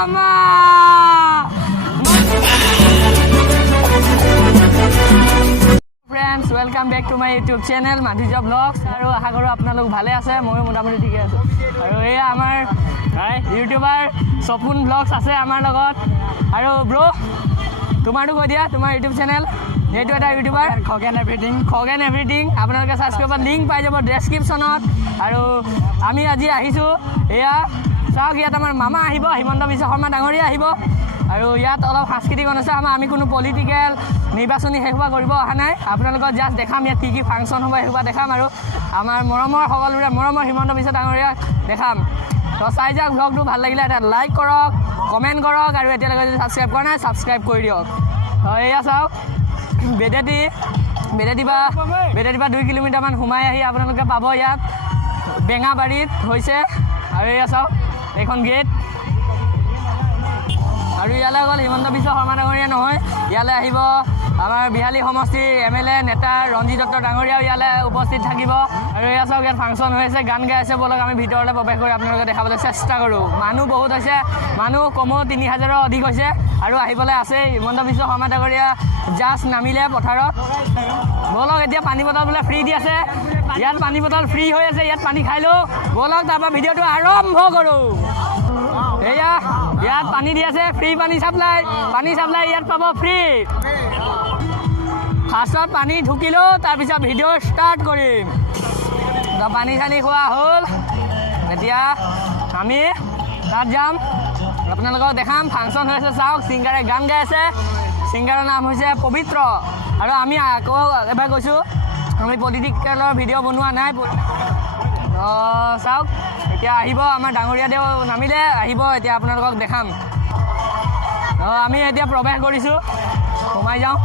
মামা friends welcome back to my YouTube channel Madhurya blogs আৰু আশা কৰোঁ আপোনালোক ভালে আছে ময়ো মোটামুটি ঠিকে আছোঁ আৰু এয়া আমাৰ ইউটিউবাৰ সপোন ব্লগছ আছে আমাৰ লগত আৰু ব্ৰ তোমাৰটো কৈ দিয়া তোমাৰ ইউটিউব চেনেল এইটো এটা ইউটিউবাৰ খগেন এভৰিথিং আপোনালোকে চাৰ্চ কৰিব লিংক পাই যাব ডেছক্ৰিপশ্যনত আৰু আমি আজি আহিছোঁ এয়া চাওক ইয়াত আমাৰ মামা আহিব হিমন্ত বিশ্ব শৰ্মা ডাঙৰীয়া আহিব আৰু ইয়াত অলপ সাংস্কৃতিক অনুষ্ঠান আমি কোনো পলিটিকেল নিৰ্বাচনী সেৱা কৰিব অহা নাই আপোনালোকক জাষ্ট দেখাম ইয়াত কি ফাংচন হ'ব সেৱা দেখাম আৰু আমাৰ মৰমৰ সকলোৰে মৰমৰ হিমন্ত বিশ্ব ডাঙৰীয়াক দেখাম তো চাই যাওক ব্লগটো ভাল লাগিলে এটা লাইক কৰক কমেণ্ট কৰক আৰু এতিয়ালৈকে যদি ছাবস্ক্ৰাইব কৰা নাই ছাবস্ক্ৰাইব কৰি দিয়ক এয়া চাওক বেদেতিপা 2 কিলোমিটাৰমান সোমাই আহি আপোনালোকে পাব ইয়াত বেঙাবাৰীত হৈছে আৰু এয়া চাওক এইখন গেট আৰু ইয়ালৈ অকল হিমন্ত বিশ্ব শৰ্মা ডাঙৰীয়া নহয় ইয়ালৈ আহিব আমাৰ বিহালী সমষ্টিৰ MLA নেতা ৰঞ্জিত দত্ত ডাঙৰীয়াও ইয়ালৈ উপস্থিত থাকিব আৰু এয়া চাওক ইয়াত ফাংচন হৈ আছে গান গাই আছে বলক আমি ভিতৰলৈ প্ৰৱেশ কৰি আপোনালোকে দেখাবলৈ চেষ্টা কৰোঁ মানুহ বহুত হৈছে মানুহ কমেও 3000ৰ অধিক হৈছে আৰু আহিবলৈ আছেই হিমন্ত বিশ্ব শৰ্মা ডাঙৰীয়া জাষ্ট নামিলে পথাৰত বলক এতিয়া পানী বটল বোলে ফ্ৰী দি আছে ইয়াত পানী বটল ফ্ৰী হৈ আছে ইয়াত পানী খাই লওঁ বলক তাৰপৰা ভিডিঅ'টো আৰম্ভ কৰোঁ এয়া ইয়াত পানী দি আছে ফ্ৰী পানী চাপ্লাই ইয়াত পাব ফ্ৰী ফাৰ্ষ্টত পানী ঢুকিলোঁ তাৰপিছত ভিডিঅ' ষ্টাৰ্ট কৰিম পানী চানী খোৱা হ'ল এতিয়া আমি তাত যাম আপোনালোকক দেখাম ফাংচন হৈ আছে চাওক ছিংগাৰে গান গাই আছে ছিংগাৰৰ নাম হৈছে পবিত্ৰ আৰু আমি আকৌ এবাৰ কৈছোঁ আমি পলিটিকেলৰ ভিডিঅ' বনোৱা নাই চাওক এতিয়া আহিব আমাৰ ডাঙৰীয়াদেউ নামিলে আহিব এতিয়া আপোনালোকক দেখাম আমি এতিয়া প্ৰৱেশ কৰিছোঁ সোমাই যাওঁ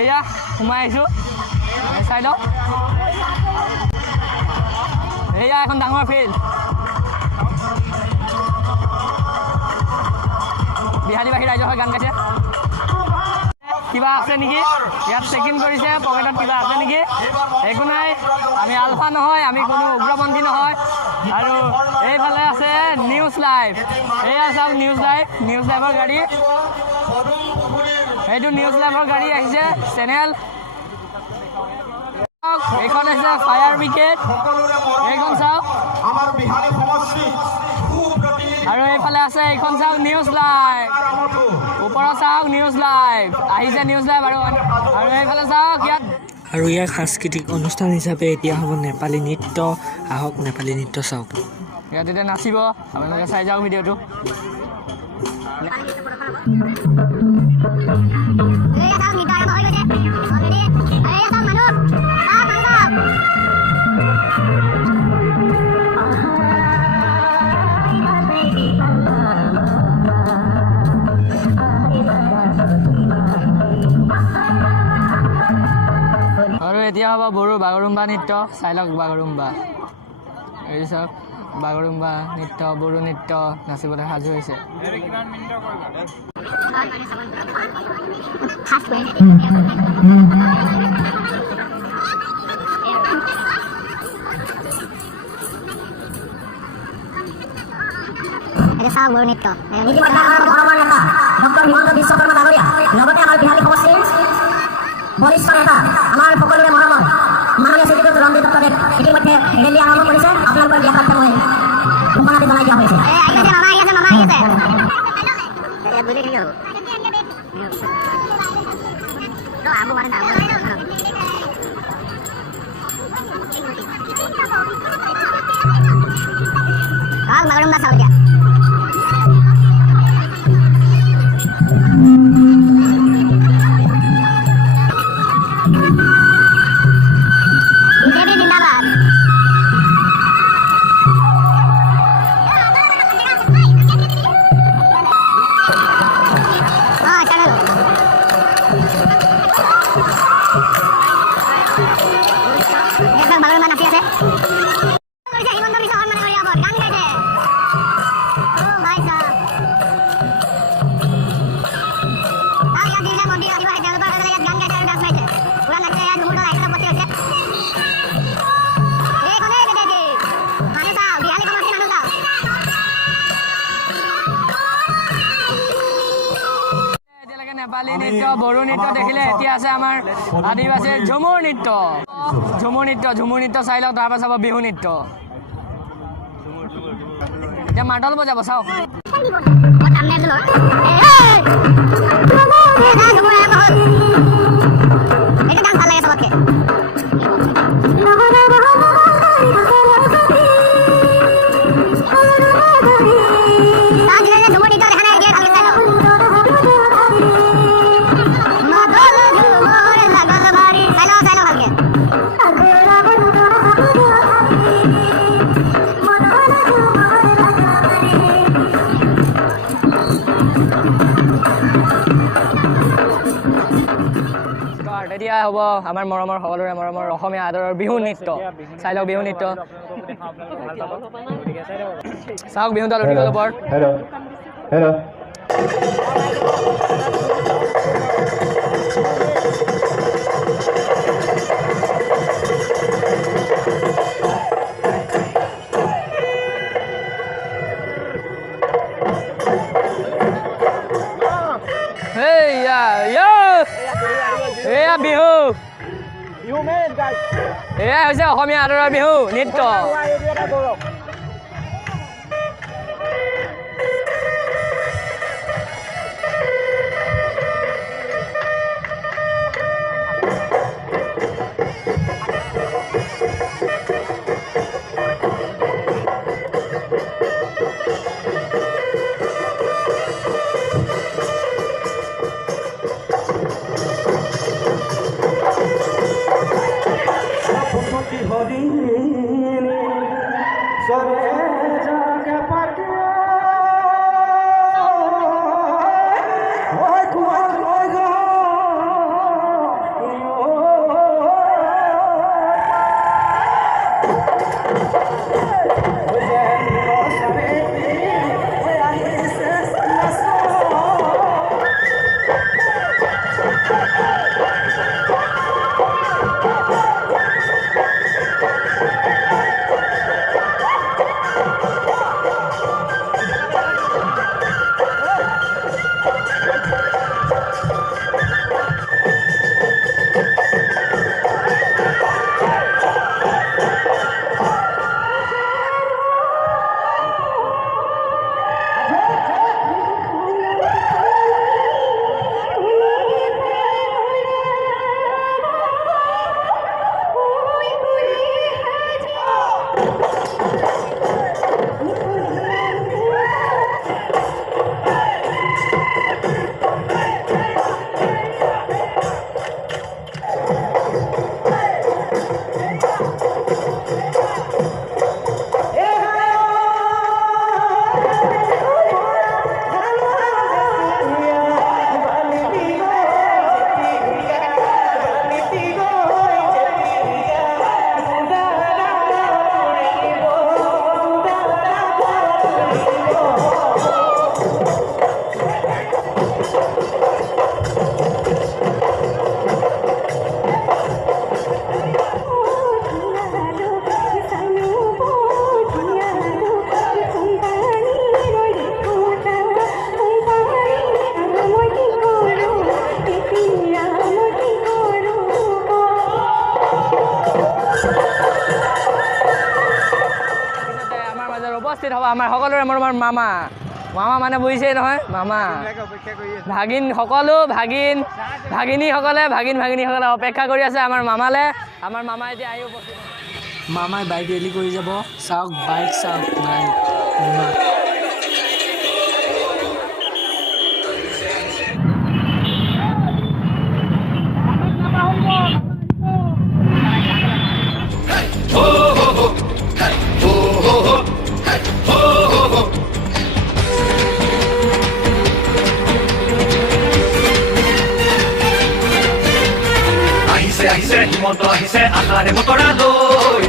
এয়া সোমাই আহিছোঁ চাই লওক এয়া এখন ডাঙৰ ফিল্ড বিহালীবাসী ৰাইজৰ হৈ গান গাইছে কিবা আছে নেকি ইয়াত চেকিং কৰিছে পকেটত কিবা আছে নেকি একো নাই আমি আলফা নহয় আমি কোনো উগ্ৰপন্থী নহয় আৰু এইফালে আছে নিউজ লাইভ এয়া চাওক নিউজ লাইভৰ গাড়ী এইটো নিউজ লাইভৰ গাড়ী আহিছে চেনেল এইখন হৈছে ফায়াৰ ব্ৰিগেড এইখন চাওক আৰু এইফালে আছে এইখন চাওক নিউজ লাইভ ওপৰত চাওক নিউজ লাইভ আহিছে নিউজ লাইভ আৰু এইফালে চাওক ইয়াত আৰু ইয়াক সাংস্কৃতিক অনুষ্ঠান হিচাপে এতিয়া হ'ব নেপালী নৃত্য আহক নেপালী নৃত্য চাওক ইয়াত এতিয়া নাচিব আপোনালোকে চাই যাওক ভিডিঅ'টো আৰু এতিয়া হ'ব বড়ো বাগৰুম্বা নৃত্য চাই লওক বাগৰুম্বা এই চাওক বাগৰুম্বা নৃত্য বড়ো নৃত্য নাচিবলৈ সাজু হৈছে চাওক বড়ো নৃত্য ডক্টৰ হিমন্ত বিশ্ব শৰ্মা ডাঙৰীয়া লগতে আমাৰ বিহালী সমষ্টিৰ বৰিষ্ঠ নেতা আমাৰ সকলোৰে মৰমৰ মাননীয় শ্ৰীযুত ৰঞ্জিত দত্তদেৱ ইতিমধ্যে ৰেলী আৰম্ভ কৰিছে আপোনালোকৰ দিয়াতে মই ঘোষণাটি জনাই দিয়া হৈছে বাগৰুম্বা চাওক দিয়া বাগৰুম্বা নাচি আছে হিমন্ত বিশ্ব শৰ্মা ডাঙৰীয়া গান গাইছে নৃত্য বড়ো নৃত্য দেখিলে এতিয়া আছে আমাৰ আদিবাসীৰ ঝুমুৰ নৃত্য ঝুমুৰ নৃত্য চাই লওক তাৰপৰা চাব বিহু নৃত্য এতিয়া মাদল বজাব চাওক এতিয়া হ'ব আমাৰ মৰমৰ সকলোৰে মৰমৰ অসমীয়া আদৰৰ বিহু নৃত্য চাই লওক বিহু নৃত্য চাওক বিহু দল উঠি গ'ল ওপৰত এয়া বিহু এয়াই হৈছে অসমীয়া আদৰৰ বিহু নৃত্য উপস্থিত হ'ব আমাৰ সকলোৰে মৰমৰ মামা মানে বুজিছেই নহয় মামা ভাগিন সকলো ভাগিনীসকলে ভাগিনীসকলে অপেক্ষা কৰি আছে আমাৰ মামালে আমাৰ মামা এতিয়া আহি উপস্থিত মামাই বাইক ৰেলি কৰি যাব চাওক বাইক চাওক বাইক আহিছে হিমন্ত আহিছে আশাৰে বতৰা লৈ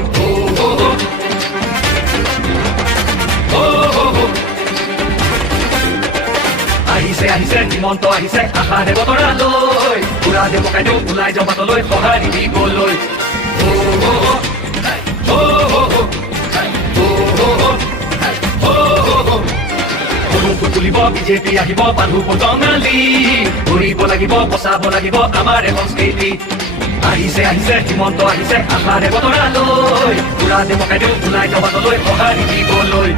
আহিছে হিমন্ত আহিছে আশাৰে বতৰা লৈ পুৰা দেৱ কাইদেউ ওলাই যাওঁ বাটলৈ সঁহাৰি দিবলৈ তুলিব বিজেপি আহিব মানুহ বঙালী ঘূৰিব লাগিব বচাব লাগিব আমাৰ সংস্কৃতি আহিছে আহিছে হিমন্ত আহিছে আশাৰে বতৰা লৈ পুৰা দেমকাই দিওঁ ওলাই জবাতলৈ সঁহাৰি দিবলৈ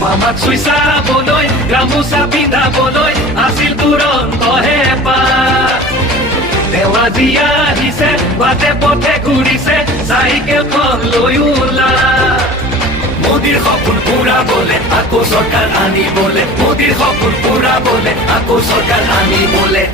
মামাক চুই চাবলৈ গামোচা পিন্ধাবলৈ আছিল তুৰন্ত হেঁপাহ তেওঁ আজি আহিছে বাটে পথে ঘূৰিছে চাইকেলখন লৈ ওলা মোদীৰ সপোন পুৰাবলে আকৌ চৰকাৰ আনিবলে মোদীৰ সপোন পুৰাবলে আকৌ চৰকাৰ আনিবলে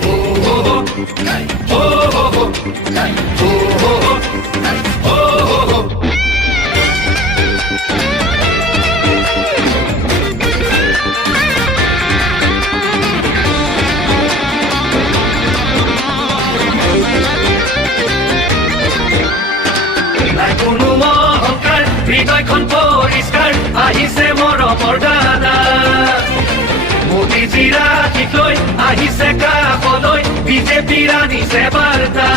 কোনো অহংকাৰ হৃদয়খন পৰিষ্কাৰ আহিছে মৰমৰ দাদা মোদীজীৰ আশীষ লৈ আহিছে কাষলৈ বিজেপিৰ আনিছে বাৰ্তা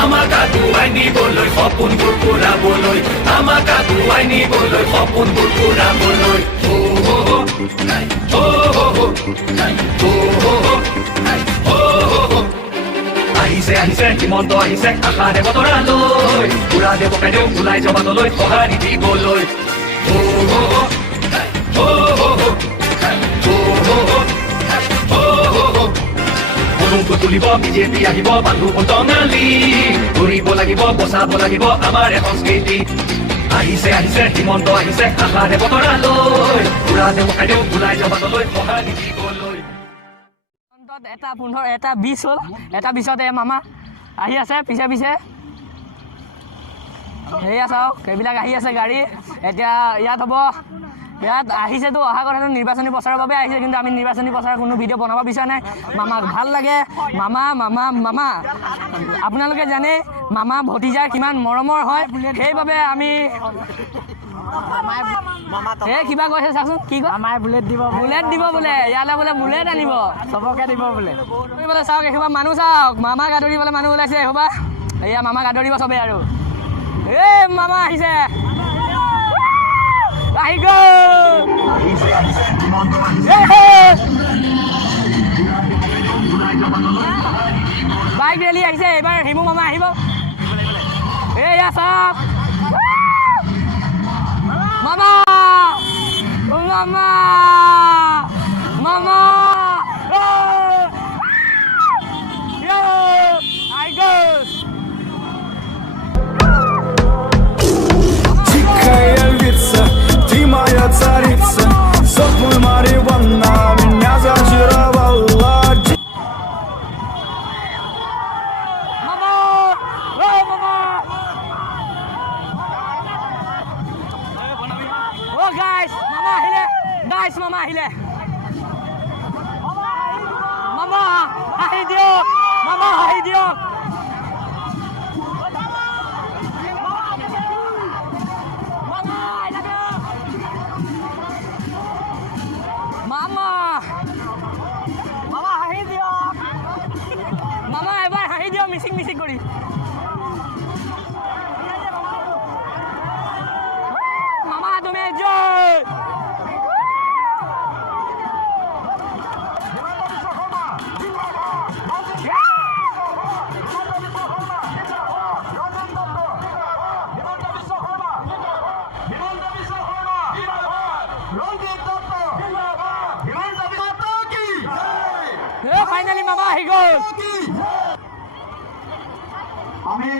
আমাক আগুৱাই নিবলৈ সপোনবোৰ পুৰাবলৈ আমাক আগুৱাই নিবলৈ সপোনবোৰ পুৰাবলৈ আহিছে আহিছে হিমন্ত আহিছে আশাৰে বতৰা লৈ পুৰা দেমকাই দিওঁ ওলাই জবাতলৈ সঁহাৰি দিবলৈ কলংক তুলিব বিজেপি আহিব মানুহ বঙালী ঘূৰিব লাগিব বচাব লাগিব আমাৰ সংস্কৃতি আহিছে আহিছে হিমন্ত আহিছে আশাৰে বতৰা লৈ পুৰা দেমকাই দিওঁ ওলাই জবাতলৈ সঁহাৰি দিবলৈ এটা 15 এটা 20 হ'ল এটা 20তে মামা আহি আছে পিছে পিছে সেয়া চাওক সেইবিলাক আহি আছে গাড়ী এতিয়া ইয়াত হ'ব ইয়াত আহিছেতো অহা কথাটো নিৰ্বাচনী প্ৰচাৰৰ বাবে আহিছে কিন্তু আমি নিৰ্বাচনী প্ৰচাৰৰ কোনো ভিডিঅ' বনাব বিচৰা নাই মামাক ভাল লাগে মামা মামা মামা আপোনালোকে জানে মামা ভতিজাৰ কিমান মৰমৰ হয় সেইবাবে আমি এই কিবা কৈছে চাচোন কি কয় মামাই বুলেট দিব বোলে ইয়ালৈ বোলে বুলেট আনিব চবকে দিব বোলে চাওক এসোপা মানুহ চাওক মামাক আদৰিবলৈ মানুহ ওলাইছে এসোপা এয়া মামাক আদৰিব চবে আৰু এই মামা আহিছে আহি গ'ল বাইক ৰেলী আহিছে এইবাৰ হিমু মামা আহিব এয়া চাওক মামা মামা মামা I go Тихая львица, ты моя царица, сок мой Мариванна меня зачаровала. Mama! Oh, Mama! Oh, guys! Mama ahile! Guys, Mama ahile! Mama! Ahi diok! Mama ahi diok! Mama! Mama ahi diok! Mama ebar ahi diok mising kori. Mama তুমি জয় ফাইনালি মামা আহি গ'ল আমি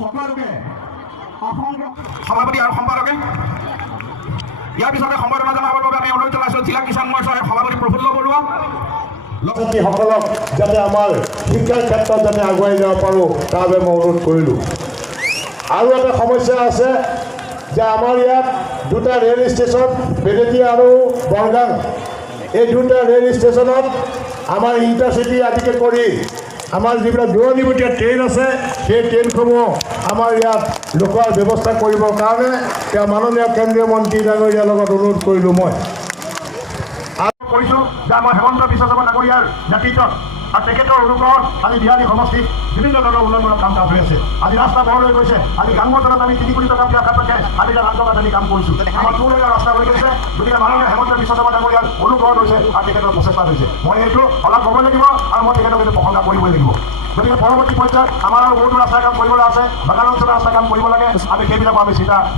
সকলোকে সভাপতি আৰু সম্পাদকে ইয়াৰ পিছতে সম্বৰ্ধনা জনাবৰ বাবে আমি অনুৰোধ জনাইছোঁ জিলা কিষাণ মৰ্চাৰ সভাপতি প্ৰফুল্ল বৰুৱা ছাত্ৰীসকলক যাতে আমাৰ শিক্ষাৰ ক্ষেত্ৰত যাতে আগুৱাই যাব পাৰোঁ তাৰ বাবে মই অনুৰোধ কৰিলোঁ আৰু এটা সমস্যা আছে যে আমাৰ ইয়াত দুটা ৰেল ষ্টেচন বেদেতি আৰু বৰগাং এই দুটা ৰেল ষ্টেচনত আমাৰ ইণ্টাৰচিটি আদিকে কৰি আমাৰ যিবিলাক দূৰণিবতীয়া ট্ৰেইন আছে সেই ট্ৰেইনসমূহ আমাৰ ইয়াত ৰখোৱাৰ ব্যৱস্থা কৰিবৰ কাৰণে তেওঁ মাননীয় কেন্দ্ৰীয় মন্ত্ৰী ডাঙৰীয়াৰ লগত অনুৰোধ কৰিলোঁ মই কৰিছোঁ যে আমাৰ হেমন্ত বিশ্ব শৰ্মা ডাঙৰীয়াৰ নেতৃত্বত আৰু তেখেতৰ অনুকৰণ আজি বিহালী সমষ্টিত বিভিন্ন ধৰণৰ উন্নয়নমূলক কাম কাজ হৈ আছে। আজি ৰাস্তা বহল হৈ গৈছে। আজি গাংমৰ তলত আমি 3 কোটি টকা দিয়া খাতাকে 4 লাখ টকা আমি কাম কৰিছোঁ। আমাৰ টুলেৰীয়া ৰাস্তা হৈ গৈছে। গতিকে মাননীয় হেমন্ত বিশ্ব শৰ্মা ডাঙৰীয়াৰ অনুকৰণ হৈছে আৰু তেখেতৰ প্ৰচেষ্টা হৈছে। মই এইটো অলপ ক'ব লাগিব আৰু মই তেখেতক এইটো প্ৰশংসা কৰিবই লাগিব। গতিকে পৰৱৰ্তী পৰ্যায়ত আমাৰ বহুতো ৰাস্তা কাম কৰিবলৈ আছে, বাগান অঞ্চলৰ ৰাস্তা কাম কৰিব লাগে। আমি সেইবিলাকো আমি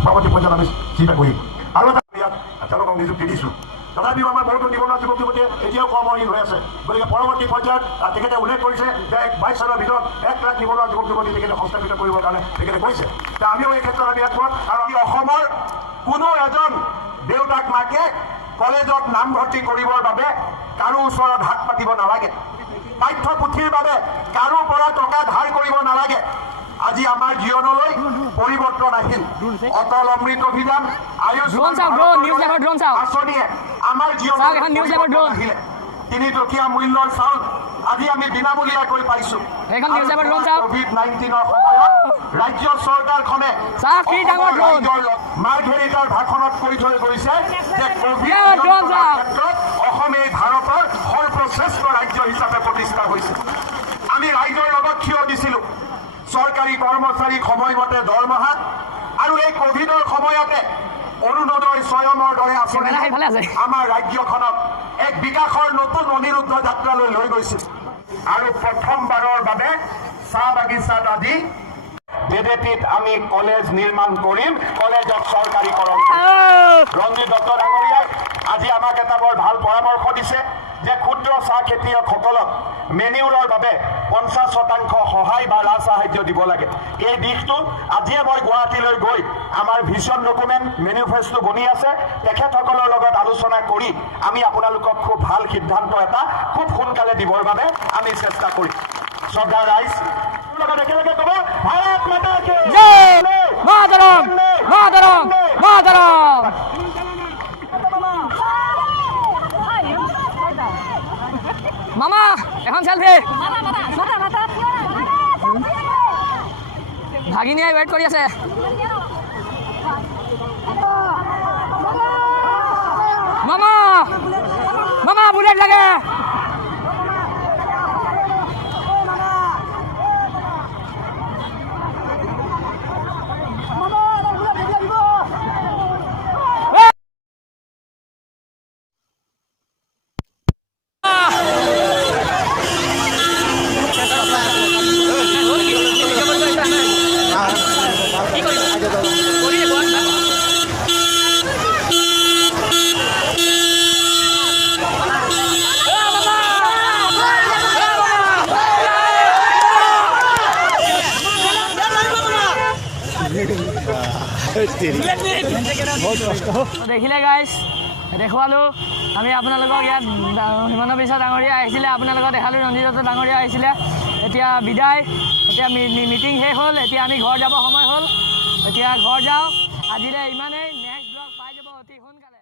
পৰৱৰ্তী পৰ্যায়ত আমি চিন্তা কৰিম। আৰু এটা ইয়াত তেওঁলোকক নিযুক্তি দিছোঁ। তথাপিও আমাৰ বহুতো নিবনুৱা যুৱক যুৱতীয়ে এতিয়াও কৰ্মহীন হৈ আছে। গতিকে পৰৱৰ্তী পৰ্যায়ত তেখেতে উল্লেখ কৰিছে যে 22 চনৰ ভিতৰত 1 লাখ নিবনুৱা যুৱক যুৱতী তেখেতে সংস্থাপিত কৰিবৰ কাৰণে তেখেতে কৈছে। আমিও এই ক্ষেত্ৰত আমি একমত। আৰু আমি অসমৰ কোনো এজন দেউতাক মাকে কলেজত নামভৰ্তি কৰিবৰ বাবে কাৰো ওচৰত হাত পাতিব নালাগে। পাঠ্যপুথিৰ বাবে কাৰো পৰা টকা ধাৰ কৰিব নালাগে। আজি আমাৰ জীৱনলৈ পৰিৱৰ্তন আহিল। অটল অমৃত অভিযান, আয়ুষ্মান আঁচনিয়ে আমাৰ জীৱনলৈ আহিলে। 3 টকীয়া মূল্যৰ চাউল আজি আমি বিনামূলীয়াকৈ পাইছোঁ। কোভিড-19ৰ সময়ত ৰাজ্য চৰকাৰখনে মাৰ্ঘেৰিটাৰ ভাষণত কৈ থৈ গৈছে যে কোভিড ক্ষেত্ৰত অসমে ভাৰতৰ সৰ্বশ্ৰেষ্ঠ ৰাজ্য হিচাপে প্ৰতিষ্ঠা হৈছে। আমি ৰাইজৰ লগত থিয় দিছিলোঁ। চৰকাৰী কৰ্মচাৰীক সময়মতে দৰমহা আৰু এই কোভিডৰ সময়তে অৰুণোদয় স্বয়মৰ দৰে আঁচনি আমাৰ ৰাজ্যখনক এক বিকাশৰ নতুন অনিৰুদ্ধ যাত্ৰালৈ লৈ গৈছিল। আৰু প্ৰথমবাৰৰ বাবে চাহ বাগিচাত আজি DDTত আমি কলেজ নিৰ্মাণ কৰিম, কলেজক চৰকাৰীকৰণ। ৰঞ্জিত দত্ত ডাঙৰীয়াই আজি আমাক এটা বৰ ভাল পৰামৰ্শ দিছে যে ক্ষুদ্ৰ চাহ খেতিয়কসকলক মেনিউৰৰ বাবে 50% সহায় বা ৰাজ সাহায্য দিব লাগে। এই দিশটো আজিয়ে মই গুৱাহাটীলৈ গৈ আমাৰ ভিজন ডকুমেণ্ট মেনিফেষ্টো বনি আছে, তেখেতসকলৰ লগত আলোচনা কৰি আমি আপোনালোকক খুব ভাল সিদ্ধান্ত এটা খুব সোনকালে দিবৰ বাবে আমি চেষ্টা কৰিম। শ্ৰদ্ধা ৰাইজ লগত একেলগে ক'ব, ভাৰত মাতা কি জয়, মাতৰম মাতৰম মাতৰম। মামা এখন সেলফি। ভাগিনীয়ে ৱেইট কৰি আছে। মামা মামা বুলেট লাগে। দেখিলে গাইজ, দেখুৱালোঁ আমি আপোনালোকক ইয়াত। হিমন্ত বিশ্ব ডাঙৰীয়া আহিছিলে, আপোনালোকক দেখালোঁ। ৰঞ্জিত দত্ত ডাঙৰীয়া আহিছিলে। এতিয়া বিদায়। এতিয়া মিটিং শেষ হ'ল। এতিয়া আমি ঘৰ যাব সময় হ'ল। এতিয়া ঘৰ যাওঁ। আজিলৈ ইমানেই। নেক্সট ব্লগ পাই যাব অতি সোনকালে।